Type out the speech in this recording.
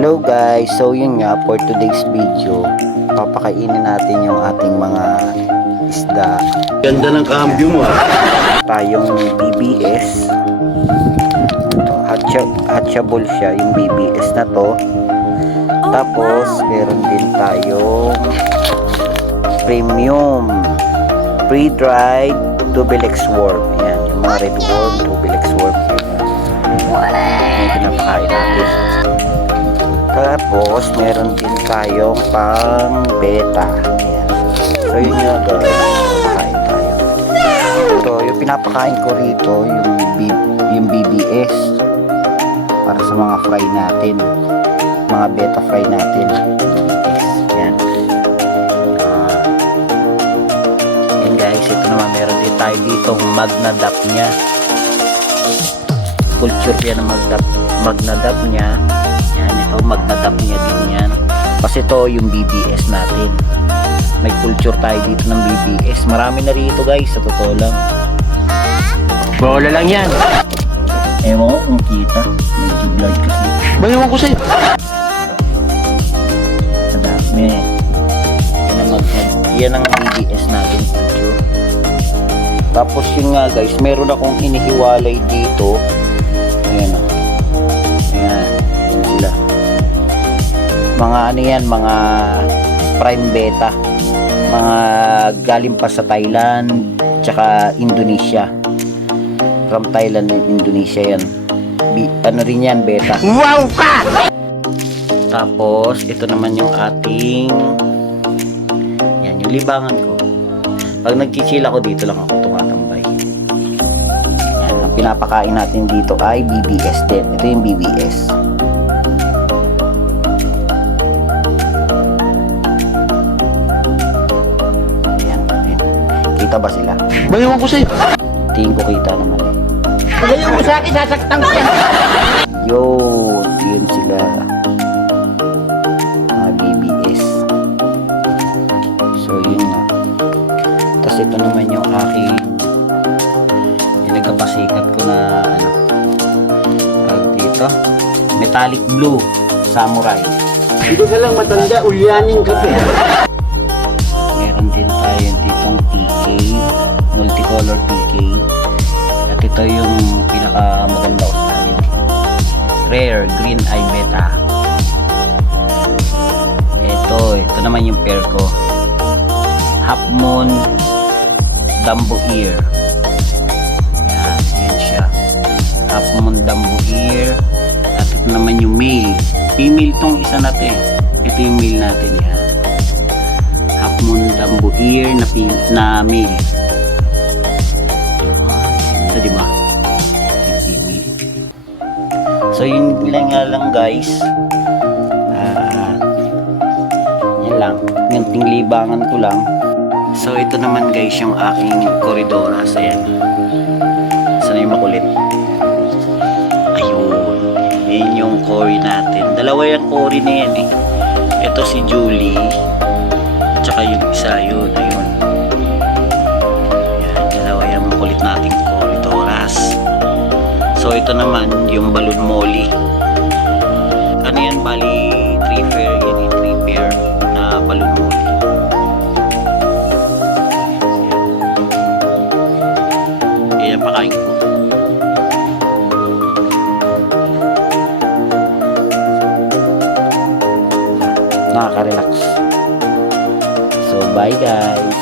Hello guys, so yun nga for today's video, papakainin natin yung ating mga isda. Ganda ng cambio mo Tayong BBS. Hatchable siya yung BBS na to. Tapos meron din tayong premium pre-dried Tubelex worm. Yan, yung mga red worm, Tubelex worm. Yung pinapakain natin. Tapos meron din tayong pang beta. Ayan. So yun nga guys, pinapakain tayo. So yung pinapakain ko rito yung BBS para sa mga fry natin, mga beta fry natin. BBS. Ayan. Ayan guys, ito naman meron din tayo ditong magnadap nya. Culture yan ng magnadap nya. Yan, ito magnadap niya din yan. Kasi ito yung BBS natin. May culture tayo dito ng BBS. Marami na rito guys, sa totoo lang. Bola lang yan. Ewan ko kung kita. Medyo blood kasi. Bayawan ko sa'yo. Madami. Yan ang BBS natin culture. Tapos yun nga guys, meron akong inihiwalay dito. Ayan o. Ayan. Ayan sila. Mga ano yan, mga prime beta. Mga galing pa sa Thailand tsaka Indonesia. From Thailand and Indonesia yan. Ano rin yan, beta. Wow ka! Tapos ito naman yung ating yan, yung libangan ko. Pag nagchichil ako dito lang ako tumatambay. Yan, ang pinapakain natin dito ay BBS din. Ito yung BBS. Ayan, ayan. Kita ba sila? Bayawan ko sa'yo. Tingin ko kita naman eh. Bayawan mo sa'kin, sasaktan ko yan. Yun sila. Mga BBS. So yun nga. Tapos ito naman yung aking yung nagkapasikat ko na dito metallic blue samurai. Hindi ka lang matanda, ulyanin ka pa. Meron din tayo ditong PK, multicolor PK. At ito yung pinaka maganda ko sa amin, rare green eye beta. Ito naman yung pair ko, half moon Dumbo ear. Yan siya, half moon Dumbo ear. At ito naman yung male. Female tong isa natin. Ito yung male natin yan. Half moon Dumbo ear na male. Ito diba? Yung female. So yun lang guys. Yan lang. Nganting libangan ko lang. So ito naman guys yung aking Corydoras. Ayan. Sana yung makulit. Ayun. Yan yung Cory natin. Dalawa yung Cory na yan eh. Ito si Julie. Tsaka yung isa yun. Ayun. Yan. Dalawa yung makulit nating Corydoras. So ito naman yung Balloon Molly. Ano yan? Bali 3 pair. Yan yung 3 pair na Balloon Molly. Pakain ko. Nakaka-relax. So bye guys.